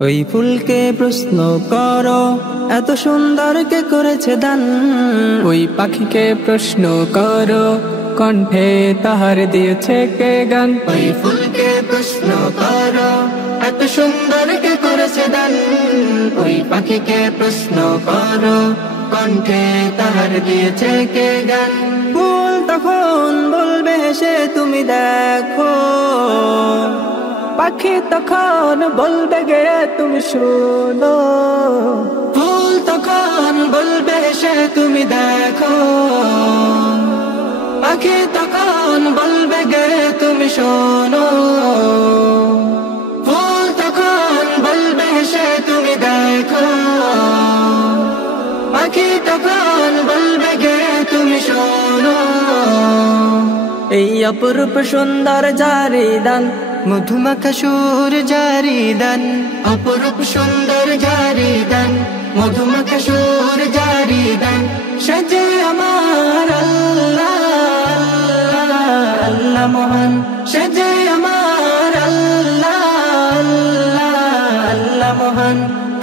ওই ফুলকে প্রশ্ন করো, এত সুন্দর কে করেছে দান। ওই পাখিকে প্রশ্ন করো, কণ্ঠে তাহার দিয়েছে কে গান। ওই ফুলকে প্রশ্ন করো, এত সুন্দর কে করেছে দান। ওই পাখিকে প্রশ্ন করো, কণ্ঠে তাহার দিয়েছে কে গান। ফুল তখন বলবে হেসে তুমি দেখো, পাখি তখন বলবে গে তুমি শোনো। ফুল তখন বলবে হেসে তুমি দেখো, পাখি তখন বলবে গে তুমি শোনো। ফুল তখন বলবে হেসে তুমি দেখো, পাখি তখন বলবে গে তুমি শোনো। এই অপরূপ সুন্দর জারি দান, মধুমাখা সুর জারি দান। অপরূপ সুন্দর জারি দান, মধুমাখা সুর জারি দান। সাজে আমার আল্লাহ, আল্লাহ মহান। সাজে আমার আল্লাহ, আল্লাহ মহান।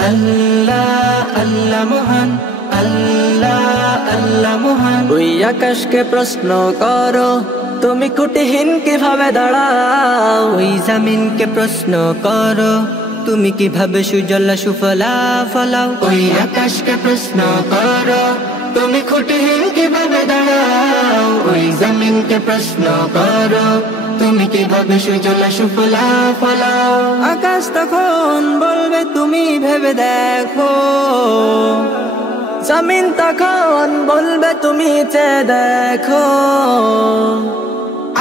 আল্লাহ আল্লাহ মহান, আল্লাহ আল্লাহ মহান। ওই আকাশকে প্রশ্ন করো, তুমি কুটিহীন কিভাবে দাঁড়াও। ওই জমিনকে প্রশ্ন করো, তুমি কিভাবে সুজলা সুফলা ফলাও। ওই আকাশকে প্রশ্ন করো, তুমি কুটিহীন কিভাবে দাঁড়াও। ওই জমিনকে প্রশ্ন করো, তুমি কিভাবে সুজলা সুফলা ফলাও। আকাশ তখন বলবে তুমি ভেবে দেখো, জমিন তখন বলবে তুমি চেয়ে দেখো।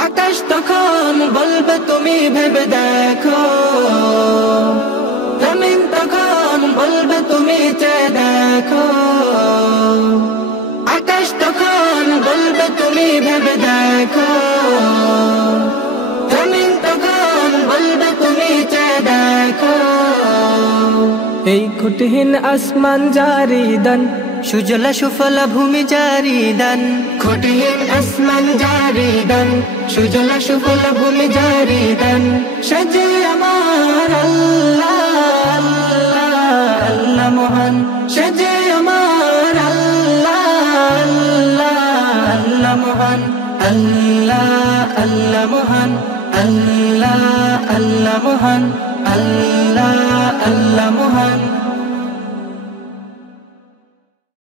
আকাশ তখন বলবে তুমি ভেবে দেখো, জমিন তখন বলবে তুমি চেয়ে দেখো। আকাশ তখন বলবে তুমি ভেবে দেখো, জমিন তখন বলবে তুমি চেয়ে দেখো। এই খুঁটিহীন আসমান জারি দান, সুজলা সুফলা ভূমি জারি দান। খুঁটিহীন আসমান জারি দান, সুজলা সুফলা ভূমি জারি দান। সাজে আমার আল্লাহ, আল্লাহ মহান। সাজে আমার আল্লাহ, আল্লাহ মহান। আল্লাহ আল্লাহ মহান, আল্লাহ আল্লাহ মহান, আল্লাহ আল্লাহ মহান।